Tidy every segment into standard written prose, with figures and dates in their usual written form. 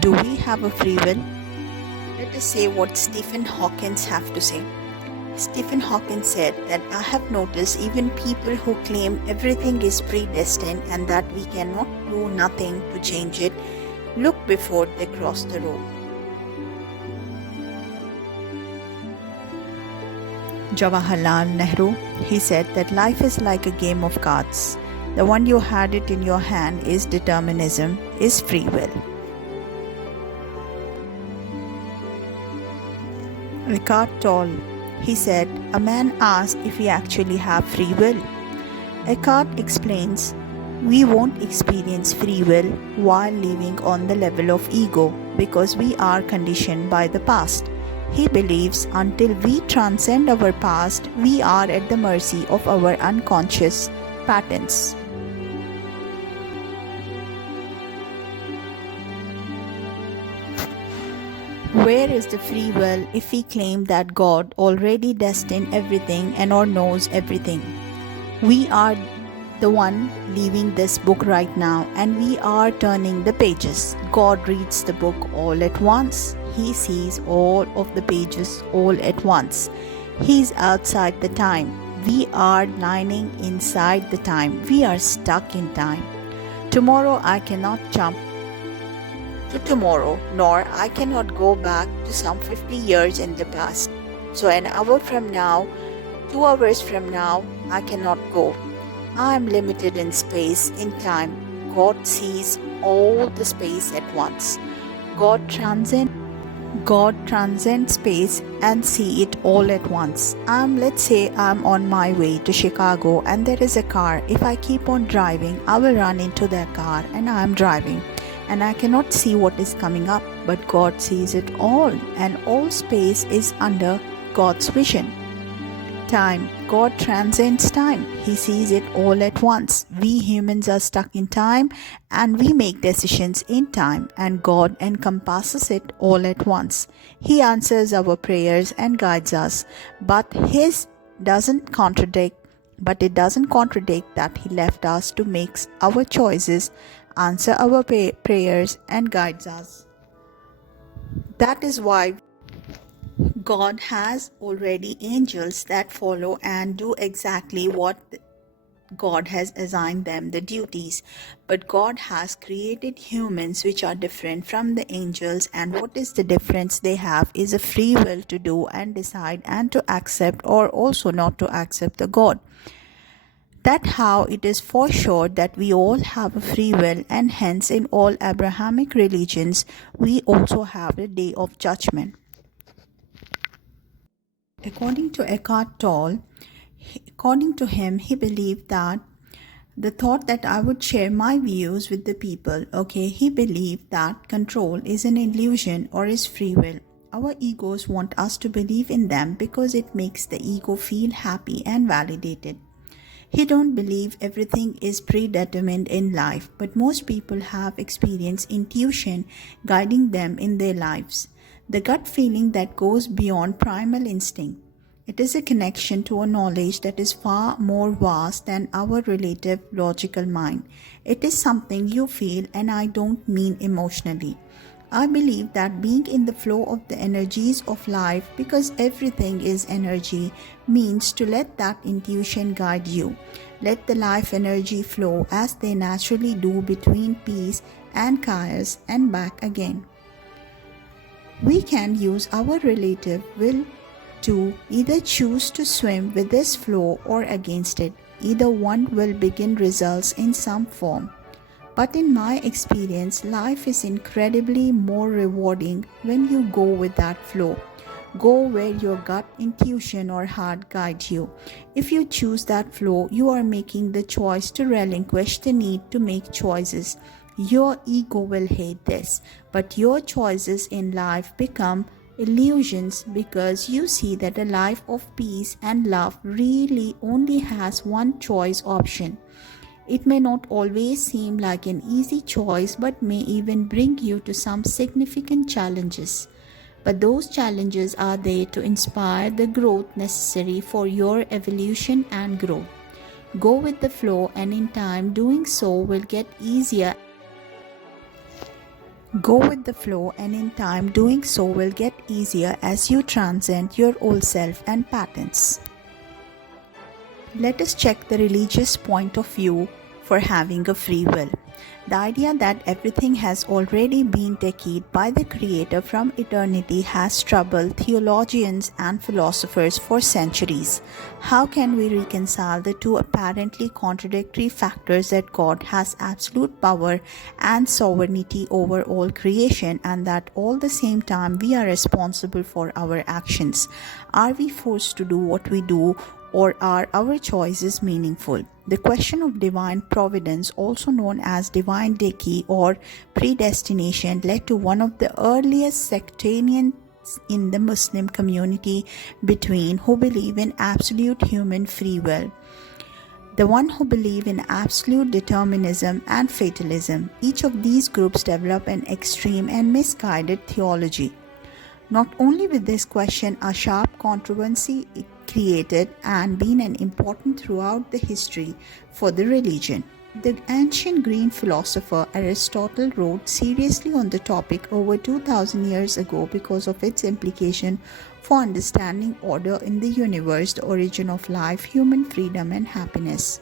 Do we have a free will? Let us say what Stephen Hawking have to say. Stephen Hawking said that I have noticed even people who claim everything is predestined and that we cannot do nothing to change it look before they cross the road. Jawaharlal Nehru, he said that life is like a game of cards. The one you had it in your hand is determinism, is free will. Eckhart Tolle, he said, a man asked if we actually have free will. Eckhart explains, we won't experience free will while living on the level of ego because we are conditioned by the past. He believes until we transcend our past, we are at the mercy of our unconscious patterns. Where is the free will if we claim that God already destined everything and or knows everything? We are the one leaving this book right now and we are turning the pages. God reads the book all at once. He sees all of the pages all at once. He is outside the time. We are lining inside the time. We are stuck in time. Tomorrow I cannot jump to tomorrow, nor I cannot go back to some 50 years in the past. So an hour from now, 2 hours from now, I cannot go. I am limited in space, in time. God sees all the space at once. God transcends space and see it all at once. Let's say I'm on my way to Chicago and there is a car. If I keep on driving, I will run into that car and I am driving. And I cannot see what is coming up, but God sees it all, and all space is under God's vision. Time. God transcends time. He sees it all at once. We humans are stuck in time and we make decisions in time, and God encompasses it all at once. He answers our prayers and guides us, but it doesn't contradict that He left us to make our choices, answer our prayers and guides us. That is why God has already angels that follow and do exactly what God has assigned them the duties. But God has created humans which are different from the angels, and what is the difference they have is a free will to do and decide and to accept or also not to accept the God. That's how it is for sure that we all have a free will, and hence in all Abrahamic religions we also have the day of judgment. According to Eckhart Tolle, according to him, he believed that the thought that I would share my views with the people, he believed that control is an illusion or is free will. Our egos want us to believe in them because it makes the ego feel happy and validated. He don't believe everything is predetermined in life, but most people have experienced intuition guiding them in their lives. The gut feeling that goes beyond primal instinct. It is a connection to a knowledge that is far more vast than our relative logical mind. It is something you feel, and I don't mean emotionally. I believe that being in the flow of the energies of life, because everything is energy, means to let that intuition guide you. Let the life energy flow as they naturally do between peace and chaos and back again. We can use our relative will to either choose to swim with this flow or against it. Either one will begin results in some form. But in my experience, life is incredibly more rewarding when you go with that flow. Go where your gut, intuition or heart guide you. If you choose that flow, you are making the choice to relinquish the need to make choices. Your ego will hate this, but your choices in life become illusions because you see that a life of peace and love really only has one choice option. It may not always seem like an easy choice, but may even bring you to some significant challenges. But those challenges are there to inspire the growth necessary for your evolution and growth. Go with the flow, and in time, doing so will get easier Go with the flow, and in time, doing so will get easier as you transcend your old self and patterns. Let us check the religious point of view for having a free will. The idea that everything has already been decreed by the Creator from eternity has troubled theologians and philosophers for centuries. How can we reconcile the two apparently contradictory factors that God has absolute power and sovereignty over all creation, and that all the same time we are responsible for our actions? Are we forced to do what we do, or are our choices meaningful? The question of divine providence, also known as divine decree or predestination, led to one of the earliest sectarians in the Muslim community between who believe in absolute human free will, the one who believe in absolute determinism and fatalism. Each of these groups develop an extreme and misguided theology. Not only with this question a sharp controversy created and been an important throughout the history for the religion. The ancient Greek philosopher Aristotle wrote seriously on the topic over 2000 years ago because of its implication for understanding order in the universe, the origin of life, human freedom and happiness.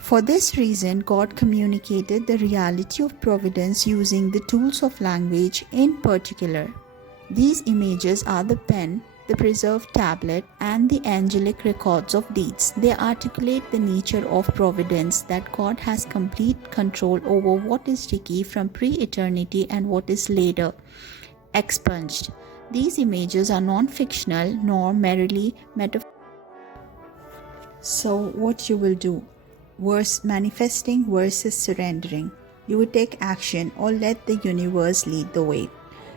For this reason, God communicated the reality of providence using the tools of language in particular. These images are the pen, the preserved tablet, and the angelic records of deeds. They articulate the nature of providence, that God has complete control over what is decreed from pre-eternity and what is later expunged. These images are non-fictional nor merely metaphorical. So what you will do? Manifesting versus surrendering. You will take action or let the universe lead the way.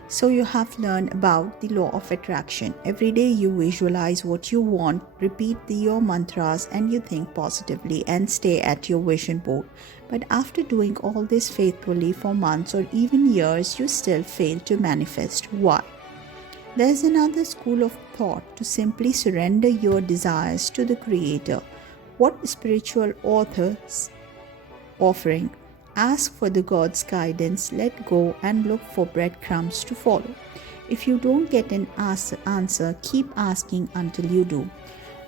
So you have learned about the law of attraction. Every day you visualize what you want, repeat your mantras, and you think positively and stay at your vision board. But after doing all this faithfully for months or even years, you still fail to manifest. Why? There is another school of thought to simply surrender your desires to the Creator. What spiritual authors offering? Ask for the God's guidance, let go, and look for breadcrumbs to follow. If you don't get an answer, keep asking until you do.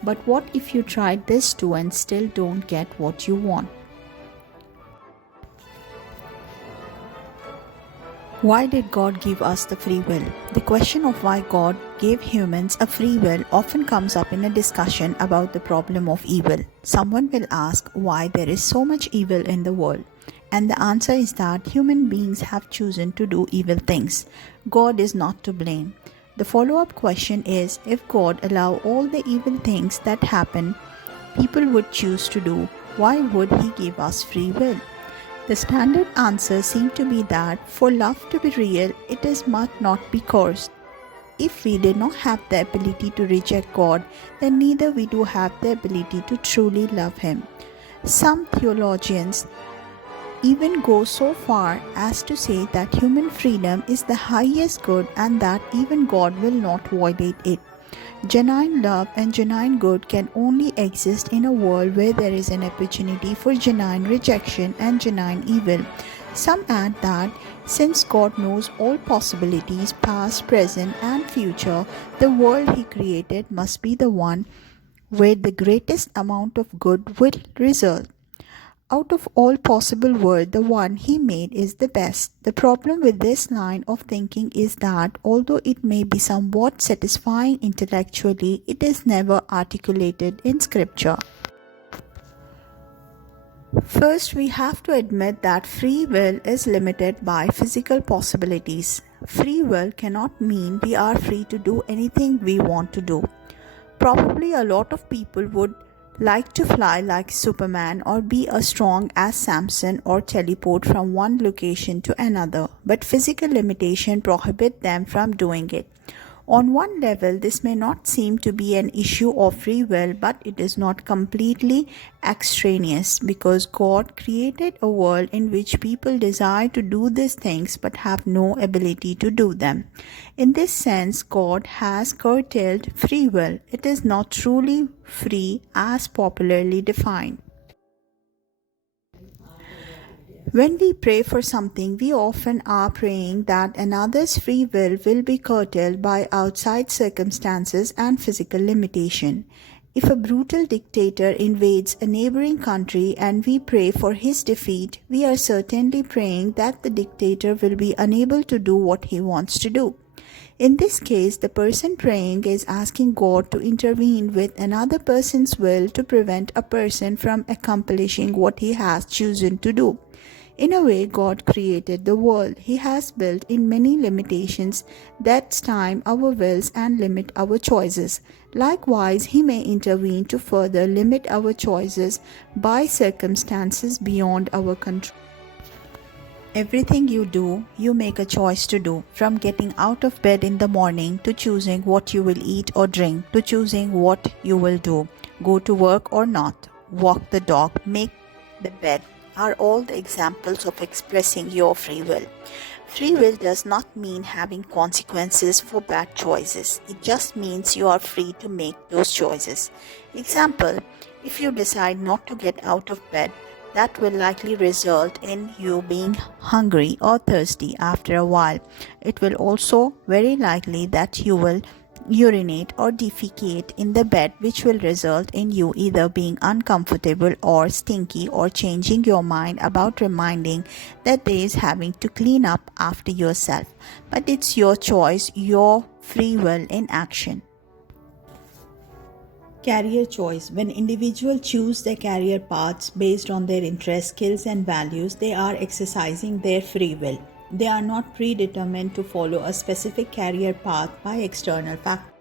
But what if you tried this too and still don't get what you want? Why did God give us the free will? The question of why God gave humans a free will often comes up in a discussion about the problem of evil. Someone will ask why there is so much evil in the world. And the answer is that human beings have chosen to do evil things. God is not to blame. The follow-up question is, if God allowed all the evil things that happen, people would choose to do, why would He give us free will? The standard answer seems to be that for love to be real, must not be coerced. If we did not have the ability to reject God, then neither we do have the ability to truly love Him. Some theologians even go so far as to say that human freedom is the highest good and that even God will not violate it. Genuine love and genuine good can only exist in a world where there is an opportunity for genuine rejection and genuine evil. Some add that since God knows all possibilities, past, present, and future, the world He created must be the one where the greatest amount of good will result. Out of all possible worlds, the one He made is the best. The problem with this line of thinking is that although it may be somewhat satisfying intellectually, it is never articulated in scripture. First, we have to admit that free will is limited by physical possibilities. Free will cannot mean we are free to do anything we want to do. Probably a lot of people would like to fly like Superman or be as strong as Samson or teleport from one location to another, but physical limitation prohibit them from doing it. On one level, this may not seem to be an issue of free will, but it is not completely extraneous because God created a world in which people desire to do these things but have no ability to do them. In this sense, God has curtailed free will. It is not truly free as popularly defined. When we pray for something, we often are praying that another's free will be curtailed by outside circumstances and physical limitation. If a brutal dictator invades a neighboring country and we pray for his defeat, we are certainly praying that the dictator will be unable to do what he wants to do. In this case, the person praying is asking God to intervene with another person's will to prevent a person from accomplishing what he has chosen to do. In a way, God created the world. He has built in many limitations that time our wills and limit our choices. Likewise, He may intervene to further limit our choices by circumstances beyond our control. Everything you do, you make a choice to do. From getting out of bed in the morning to choosing what you will eat or drink, to choosing what you will do, go to work or not, walk the dog, make the bed, are all the examples of expressing your free will. Free will does not mean having consequences for bad choices. It just means you are free to make those choices. Example, if you decide not to get out of bed, that will likely result in you being hungry or thirsty after a while. It will also very likely that you will urinate or defecate in the bed, which will result in you either being uncomfortable or stinky or changing your mind about reminding that there is having to clean up after yourself. But it's your choice, your free will in action. Career choice. When individuals choose their career paths based on their interests, skills, and values, they are exercising their free will. They are not predetermined to follow a specific career path by external factors.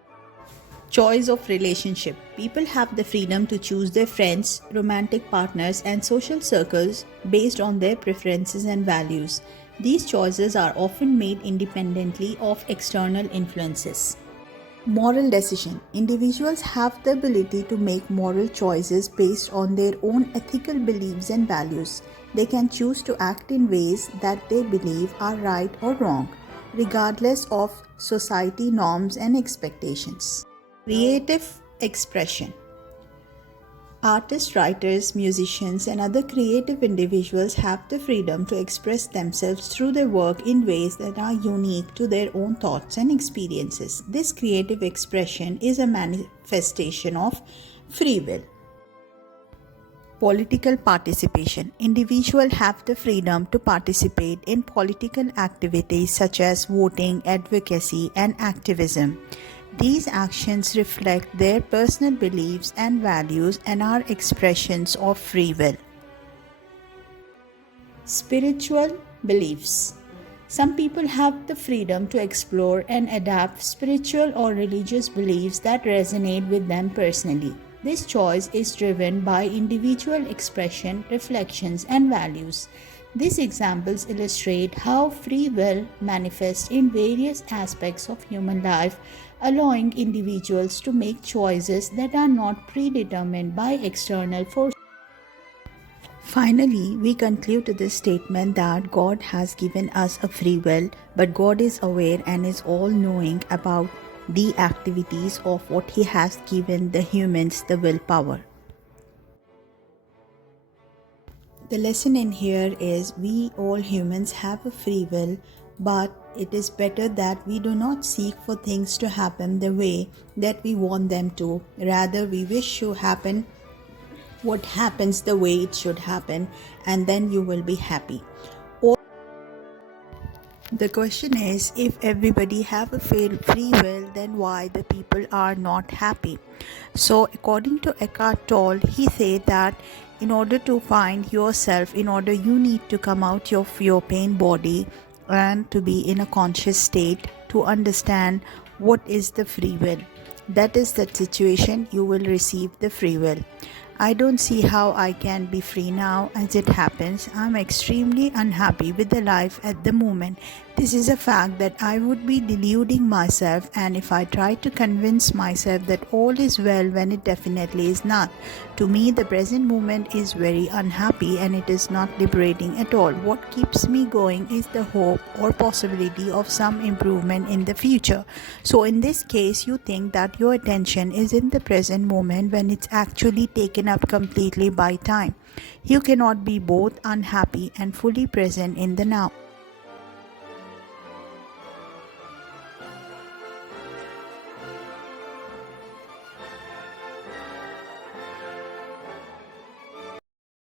Choice of relationship. People have the freedom to choose their friends, romantic partners, and social circles based on their preferences and values. These choices are often made independently of external influences. Moral decision. Individuals have the ability to make moral choices based on their own ethical beliefs and values. They can choose to act in ways that they believe are right or wrong, regardless of society norms and expectations. Creative expression. Artists, writers, musicians, and other creative individuals have the freedom to express themselves through their work in ways that are unique to their own thoughts and experiences. This creative expression is a manifestation of free will. Political participation. Individuals have the freedom to participate in political activities such as voting, advocacy, and activism. These actions reflect their personal beliefs and values and are expressions of free will. Spiritual beliefs. Some people have the freedom to explore and adapt spiritual or religious beliefs that resonate with them personally. This choice is driven by individual expression, reflections, and values. These examples illustrate how free will manifests in various aspects of human life, allowing individuals to make choices that are not predetermined by external forces. Finally, we conclude to this statement that God has given us a free will, but God is aware and is all-knowing about the activities of what He has given the humans the willpower. The lesson in here is we all humans have a free will, but it is better that we do not seek for things to happen the way that we want them to. Rather, we wish to happen what happens the way it should happen, and then you will be happy. Or the question is, if everybody have a free will, then why the people are not happy? So according to Eckhart Tolle, he said that in order to find yourself, you need to come out of your pain body and to be in a conscious state to understand what is the free will. That is the situation you will receive the free will. I don't see how I can be free now. As it happens, I'm extremely unhappy with the life at the moment. This is a fact that I would be deluding myself, and if I try to convince myself that all is well when it definitely is not. To me, the present moment is very unhappy and it is not liberating at all. What keeps me going is the hope or possibility of some improvement in the future. So in this case, you think that your attention is in the present moment when it's actually taken taken up completely by time. You cannot be both unhappy and fully present in the now.